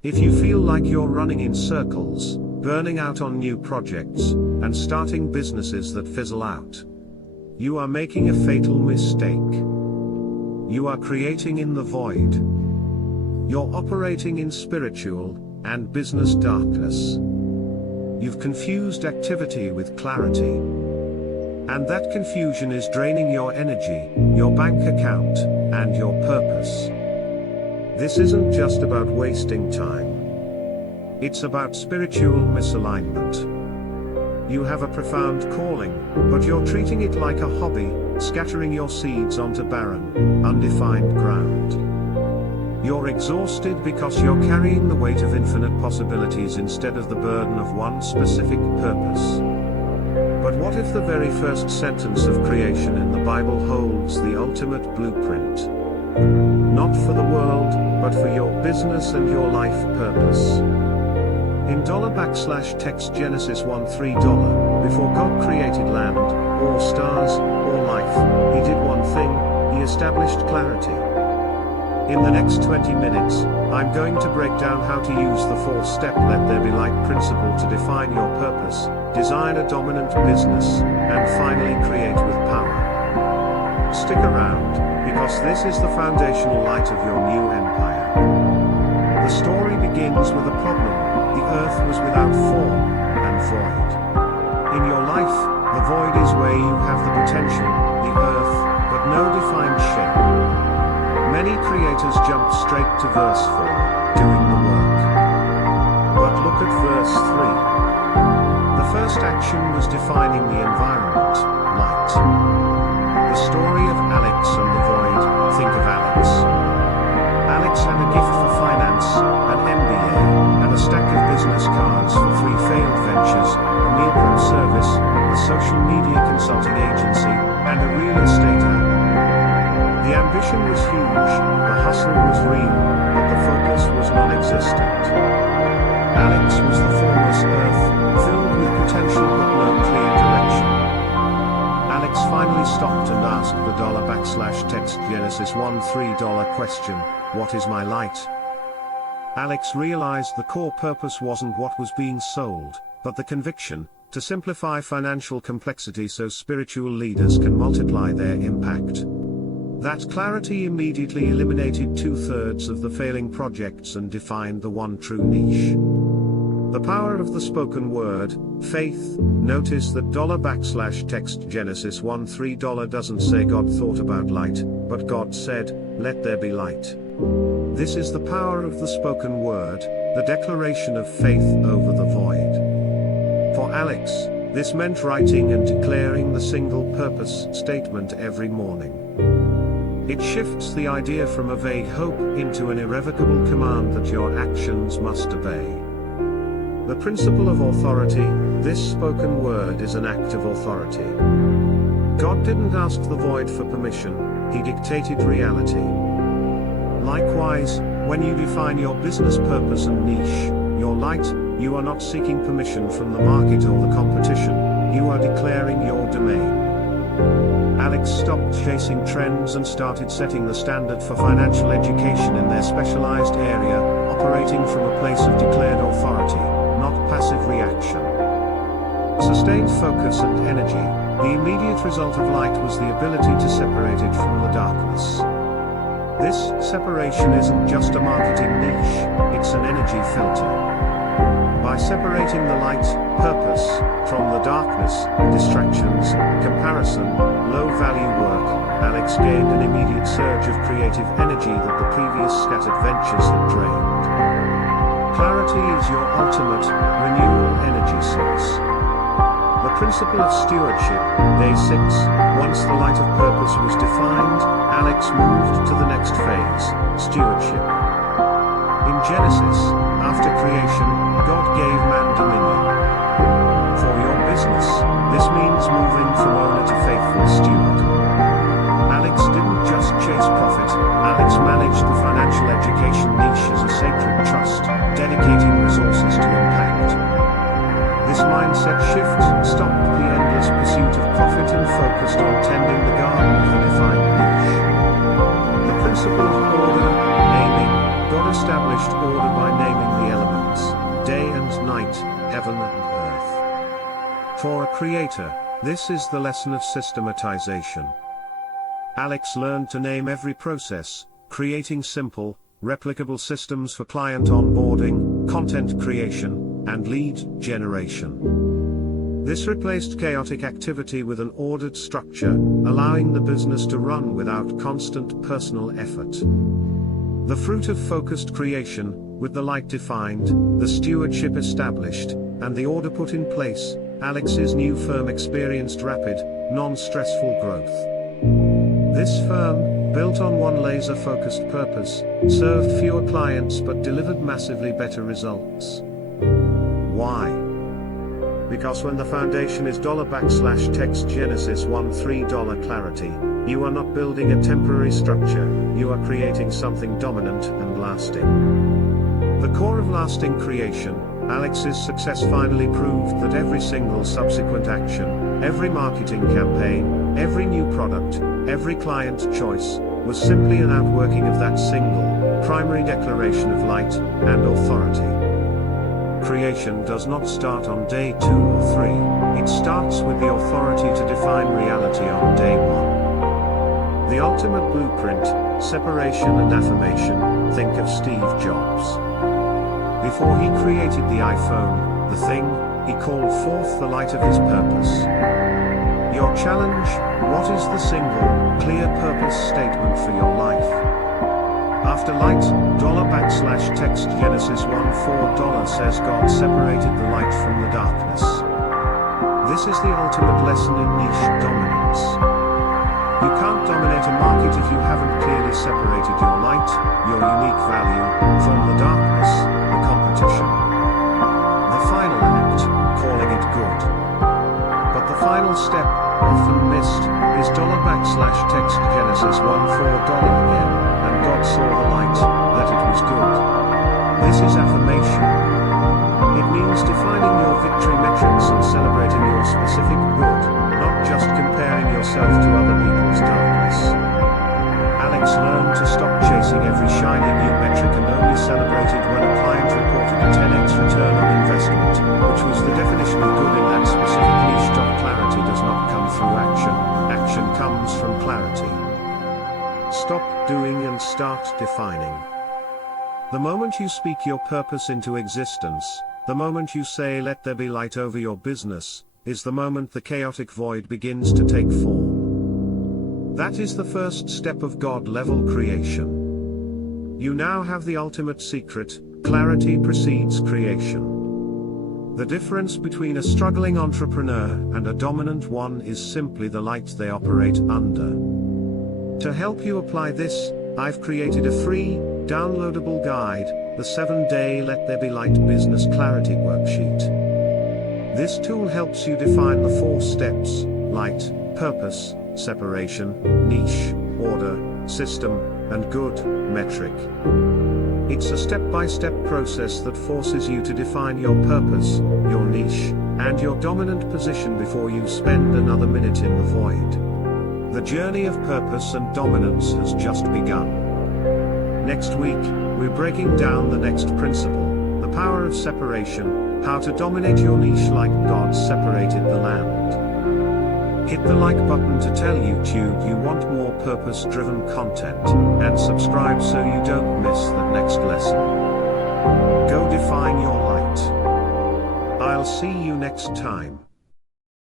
If you feel like you're running in circles, burning out on new projects, and starting businesses that fizzle out, you are making a fatal mistake. You are creating in the void. You're operating in spiritual and business darkness. You've confused activity with clarity. And that confusion is draining your energy, your bank account, and your purpose. This isn't just about wasting time. It's about spiritual misalignment. You have a profound calling, but you're treating it like a hobby, scattering your seeds onto barren, undefined ground. You're exhausted because you're carrying the weight of infinite possibilities instead of the burden of one specific purpose. But what if the very first sentence of creation in the Bible holds the ultimate blueprint? Not for the world, but for your business and your life purpose. In $\text Genesis 1:3, before God created land, or stars, or life, He did one thing, He established clarity. In the next 20 minutes, I'm going to break down how to use the 4-step Let There Be Light principle to define your purpose, design a dominant business, and finally create with power. Stick around, because this is the foundational light of your new empire. The story begins with a problem. The earth was without form and void. In your life, the void is where you have the potential, the earth, but no defined shape. Many creators jump straight to verse 4, doing the work. But look at verse 3. The first action was defining the environment, light. The story of Alex and the void. Think of Alex. Alex had a gift for finance, an MBA, and a stack of business cards for 3 failed ventures, a meal prep service, a social media consulting agency, and a real estate app. The ambition was huge, the hustle was real, but the focus was non-existent. Alex was the formless earth, filled with potential but no clear direction. Alex finally stopped and asked the $text Genesis 1:3 question, what is my light? Alex realized the core purpose wasn't what was being sold, but the conviction to simplify financial complexity so spiritual leaders can multiply their impact. That clarity immediately eliminated 2/3 of the failing projects and defined the one true niche. The power of the spoken word, faith. Notice that $text Genesis 1:3 doesn't say God thought about light, but God said, let there be light. This is the power of the spoken word, the declaration of faith over the void. For Alex, this meant writing and declaring the single purpose statement every morning. It shifts the idea from a vague hope into an irrevocable command that your actions must obey. The principle of authority. This spoken word is an act of authority. God didn't ask the void for permission, He dictated reality. Likewise, when you define your business purpose and niche, your light, you are not seeking permission from the market or the competition, you are declaring your domain. Alex stopped chasing trends and started setting the standard for financial education in their specialized area, operating from a place of declared authority, not passive reaction. Sustained focus and energy. The immediate result of light was the ability to separate it from the darkness. This separation isn't just a marketing niche, it's an energy filter. By separating the light, purpose, from the darkness, distractions, comparison, low-value work, Alex gained an immediate surge of creative energy that the previous scattered ventures had drained. Clarity is your ultimate, renewal energy source. The principle of stewardship. Day 6. Once the light of purpose was defined, Alex moved to the next phase, stewardship. In Genesis, after creation, God gave man dominion. For your business, this means moving from owner to faithful steward. Alex didn't just chase profit, Alex managed the financial education niche as a sacred trust, dedicating resources to impact. This mindset shift stopped the endless pursuit of profit and focused on tending the garden of the defined niche. The principle of order, naming. God established order by naming heaven and earth. For a creator, this is the lesson of systematization. Alex learned to name every process, creating simple, replicable systems for client onboarding, content creation, and lead generation. This replaced chaotic activity with an ordered structure, allowing the business to run without constant personal effort. The fruit of focused creation, with the light defined, the stewardship established, and the order put in place, Alex's new firm experienced rapid, non-stressful growth. This firm, built on one laser-focused purpose, served fewer clients but delivered massively better results. Why? Because when the foundation is $\text Genesis 1 clarity, you are not building a temporary structure, you are creating something dominant and lasting. The core of lasting creation, Alex's success finally proved that every single subsequent action, every marketing campaign, every new product, every client choice, was simply an outworking of that single, primary declaration of light and authority. Creation does not start on day 2 or 3, it starts with the authority to define reality on day 1. The ultimate blueprint, separation and affirmation, think of Steve Jobs. Before he created the iPhone, the thing, he called forth the light of his purpose. Your challenge, what is the single, clear purpose statement for your life? After light, $text Genesis 1 says God separated the light from the darkness. This is the ultimate lesson in niche dominance. You can't dominate a market if you haven't clearly separated your light, your unique value, from the darkness, the competition. The final act, calling it good. But the final step, often missed, is $text Genesis 1 again, and God saw the light, that it was good. This is affirmation. It means defining your victory metrics and celebrating your specific good, not just comparing yourself to other people's darkness. Alex learned to stop chasing every shiny new metric and only celebrated when a client reported a 10x return on investment, which was the definition of good in that specific niche. Clarity does not come through action, action comes from clarity. Stop doing and start defining. The moment you speak your purpose into existence, the moment you say let there be light over your business, is the moment the chaotic void begins to take form. That is the first step of God-level creation. You now have the ultimate secret, clarity precedes creation. The difference between a struggling entrepreneur and a dominant one is simply the light they operate under. To help you apply this, I've created a free, downloadable guide, the 7-day Let There Be Light Business Clarity Worksheet. This tool helps you define the 4 steps: light, purpose, separation, niche, order, system, and good, metric. It's a step-by-step process that forces you to define your purpose, your niche, and your dominant position before you spend another minute in the void. The journey of purpose and dominance has just begun. Next week, we're breaking down the next principle, the power of separation, how to dominate your niche like God separated the land. Hit the like button to tell YouTube you want more purpose-driven content, and subscribe so you don't miss the next lesson. Go define your light. I'll see you next time.